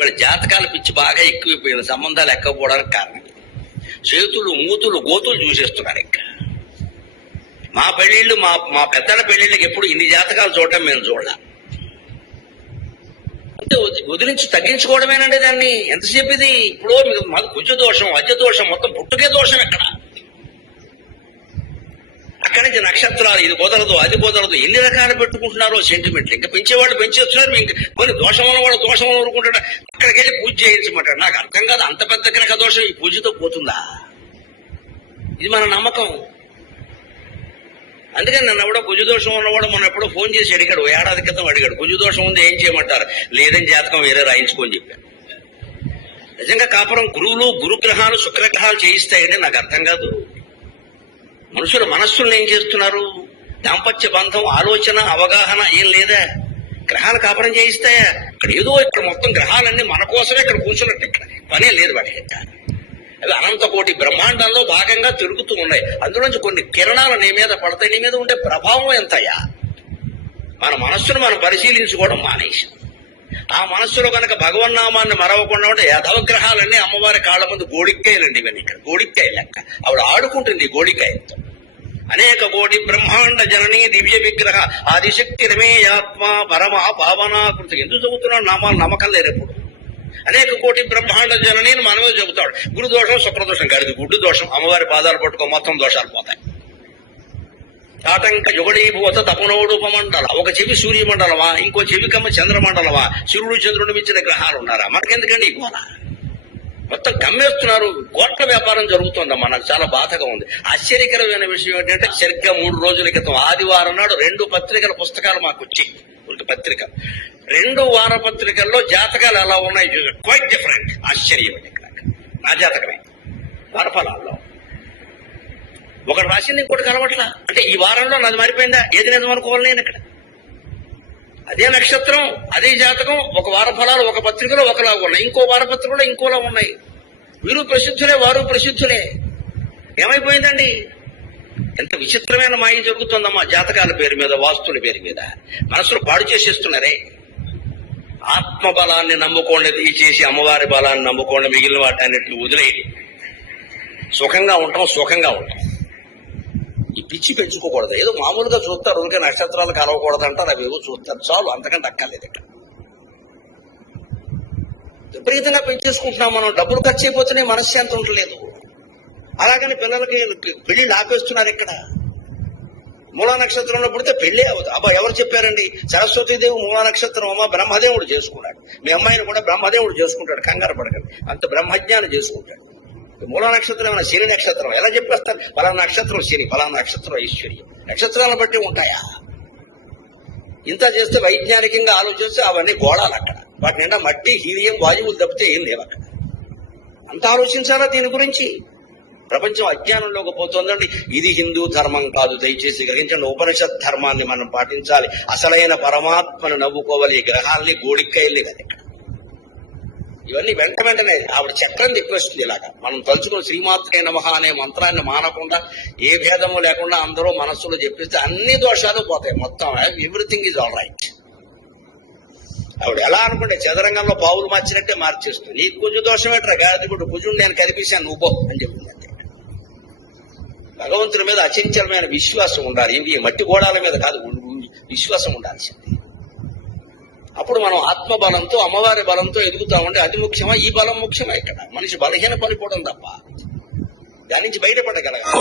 వీళ్ళ జాతకాల పిచ్చి బాగా ఎక్కువైపోయింది, సంబంధాలు ఎక్కకపోవడానికి కారణం. చేతులు మూతులు గోతులు చూసేస్తున్నారు. ఇంకా మా పెళ్లిళ్ళు మా పెద్దల పెళ్లిళ్ళకి ఎప్పుడు ఇన్ని జాతకాలు చూడటం మేము చూడాల. అంటే వదిలించి తగ్గించుకోవడమేనండి దాన్ని. ఎంతసేపు ఇది? ఇప్పుడు మీకు మాకు కుజ దోషం, అజ దోషం, మొత్తం పుట్టుకే దోషం. ఎక్కడ అక్కడి నుంచి నక్షత్రాలు, ఇది కుదరదు అది కుదరదు, ఎన్ని రకాలు పెట్టుకుంటున్నారో సెంటిమెంట్లు. ఇంకా పెంచేవాళ్ళు పెంచేస్తున్నారు. ఇంకా కొన్ని దోషం ఉన్నవాడు దోషం ఊరుకుంటాడు, అక్కడికి వెళ్ళి పూజ చేయించమంటాడు. నాకు అర్థం కాదు, అంత పెద్ద గ్రహ దోషం ఈ పూజతో పోతుందా? ఇది మన నమ్మకం. అందుకని నన్ను ఎవడో కుజదోషం ఉన్నవాడు మొన్న ఎప్పుడో ఫోన్ చేసి అడిగాడు, ఏడాది క్రితం అడిగాడు, కుజదోషం ఉంది ఏం చేయమంటారు? లేదని జాతకం వేరే రాయించుకొని చెప్పాను. నిజంగా కాపురం గురువులు, గురుగ్రహాలు, శుక్రగ్రహాలు చేయిస్తాయండి. నాకు అర్థం కాదు. మనుషుల మనస్సులను ఏం చేస్తున్నారు? దాంపత్య బంధం, ఆలోచన, అవగాహన ఏం లేదా? గ్రహాలు కాపురం చేయిస్తాయా? ఇక్కడ ఏదో ఇక్కడ మొత్తం గ్రహాలన్నీ మన కోసమే ఇక్కడ కూర్చున్నట్టు, ఇక్కడ పనే లేదు వాటికి. అవి అనంత కోటి బ్రహ్మాండంలో భాగంగా తిరుగుతూ ఉన్నాయి. అందులోంచి కొన్ని కిరణాలు నీ మీద పడతాయి. నీ మీద ఉండే ప్రభావం ఎంతయ్యా? మన మనస్సును మనం పరిశీలించుకోవడం మానేసి, ఆ మనస్సులో కనుక భగవన్నామాన్ని మరవకుండా ఉంటే యథవగ్రహాలన్నీ అమ్మవారి కాళ్ళ ముందు గోడిక్కాయలండి. ఇవన్నీ ఇక్కడ గోడిక్కాయ లెక్క. ఆవిడ ఆడుకుంటుంది గోడికాయలతో. అనేక కోటి బ్రహ్మాండ జననీ దివ్య విగ్రహ ఆదిశక్తి రమేయాత్మ పరమ పావనాకృతి. ఎందుకు చదువుతున్నాడు? నామాలు నమ్మకం లేరు ఎప్పుడు. అనేక కోటి బ్రహ్మాండ జనని మనమే చెబుతాడు. గురుదోషం, శుక్రదోషం కాదు, గుడ్డు దోషం. అమ్మవారి పాదాలు పట్టుకో, మొత్తం దోషాలు పోతాయి. ఆటంక యుగడీభూత తపనోడూపమండల. ఒక చెవి సూర్యమండలమా, ఇంకో చెవికమ్మ చంద్రమండలమా? సూర్యుడు చంద్రుడు మించిన గ్రహాలు ఉన్నారా? మనకెందుకండి ఈ గోల? మొత్తం కమ్మేస్తున్నారు. కోట్ల వ్యాపారం జరుగుతుందమ్మా. నాకు చాలా బాధగా ఉంది. ఆశ్చర్యకరమైన విషయం ఏంటంటే, సరిగ్గా 3 రోజుల క్రితం ఆదివారం నాడు 2 పత్రికల పుస్తకాలు మాకు వచ్చాయి. ఒక పత్రిక, 2 వారపత్రికల్లో జాతకాలు ఎలా ఉన్నాయి చూసారు. Quite different. ఆశ్చర్యం. ఇక్కడ నా జాతకమే వారఫలాల్లో ఒకటి రాసింది, ఇంకోటి కలవట్లా. అంటే ఈ వారంలో నాది మారిపోయిందా? ఏది నిజం అనుకోవాలి నేను? ఇక్కడ అదే నక్షత్రం, అదే జాతకం, ఒక వారఫలాలు ఒక పత్రికలో ఒకలాగా ఉన్నాయి, ఇంకో వారపత్రికలో ఇంకోలా ఉన్నాయి. వీరు ప్రసిద్ధులే, వారు ప్రసిద్ధులే. ఏమైపోయిందండి? ఎంత విచిత్రమైన మాయ జరుగుతుందమ్మా. జాతకాల పేరు మీద, వాస్తుల పేరు మీద మనసులు పాడు చేసేస్తున్నారే. ఆత్మబలాన్ని నమ్ముకోండి, దయచేసి అమ్మవారి బలాన్ని నమ్ముకోండి. మిగిలిన వాటి అన్నిటిని వదిలేయండి. సుఖంగా ఉంటాం, సుఖంగా ఉంటాం. ఈ పిచ్చి పెంచుకోకూడదు. ఏదో మామూలుగా చూస్తారు, ఊరికే నక్షత్రాలు కలవకూడదు అంటారు, అవి ఏవో చూస్తారు, చాలు. అంతకంటే అక్కర్లేదు. ఇక్కడ విపరీతంగా పెంచేసుకుంటున్నాం మనం. డబ్బులు ఖర్చు అయిపోతున్నాయి, మనశ్శాంతి ఉండలేదు. అలాగని పిల్లలకి పెళ్లిళ్ళు ఆపేస్తున్నారు. ఇక్కడ మూలా నక్షత్రంలో పుడితే పెళ్లి అవుతుంది. అబ్బా, ఎవరు చెప్పారండి? సరస్వతీదేవి మూలా నక్షత్రం అమ్మ, బ్రహ్మదేవుడు చేసుకున్నాడు. మీ అమ్మాయిని కూడా బ్రహ్మదేవుడు చేసుకుంటాడు, కంగారు పడకండి. అంత బ్రహ్మజ్ఞానం చేసుకుంటాడు. మూలా నక్షత్రం ఏమైనా శని నక్షత్రం? ఎలా చెప్పేస్తారు? పలానా నక్షత్రం శని, పలానా నక్షత్రం ఐశ్వర్యం. నక్షత్రాలను బట్టి ఉంటాయా? ఇంత చేస్తే వైజ్ఞానికంగా ఆలోచిస్తే అవన్నీ గోళాలు. అక్కడ వాటి నిండా మట్టి, హీలియం, వాయువులు తప్పితే ఏం లేవు అక్కడ. అంత ఆలోచించాలా దీని గురించి? ప్రపంచం అజ్ఞానంలోకి పోతుందండి. ఇది హిందూ ధర్మం కాదు, దయచేసి గ్రహించండి. ఉపనిషత్ ధర్మాన్ని మనం పాటించాలి. అసలైన పరమాత్మను నవ్వుకోవాలి. ఈ గ్రహాల్ని గోడిక్కాయలే కదా. ఇక్కడ ఇవన్నీ వెంటనే ఆవిడ చక్రం తిప్పేస్తుంది. ఇలాగా మనం తలుచుకుని శ్రీమాత్రే నమః అనే మంత్రాన్ని మానకుండా, ఏ భేదము లేకుండా అందరూ మనస్సులో చెప్పిస్తే అన్ని దోషాలు పోతాయి. మొత్తం ఎవ్రీథింగ్ ఈజ్ ఆల్ రైట్. ఆవిడ ఎలా అనుకుంటే చదరంగంలో పావులు మార్చినట్టే మార్చేస్తుంది. ఈ కుజు దోషం ఎట్రా గాయత్రి కుజుడు నేను కనిపించాను నువ్వు అని చెప్తుంది. భగవంతుని మీద అచంచలమైన విశ్వాసం ఉండాలి. ఈ మట్టి గోడాల మీద కాదు, విశ్వాసం ఉండాల్సింది. అప్పుడు మనం ఆత్మబలంతో, అమ్మవారి బలంతో ఎదుగుతామంటే అది ముఖ్యమా? ఈ బలం ముఖ్యమా? ఇక్కడ మనిషి బలహీన పడిపోవడం తప్ప దాని నుంచి బయటపడగలగాలి.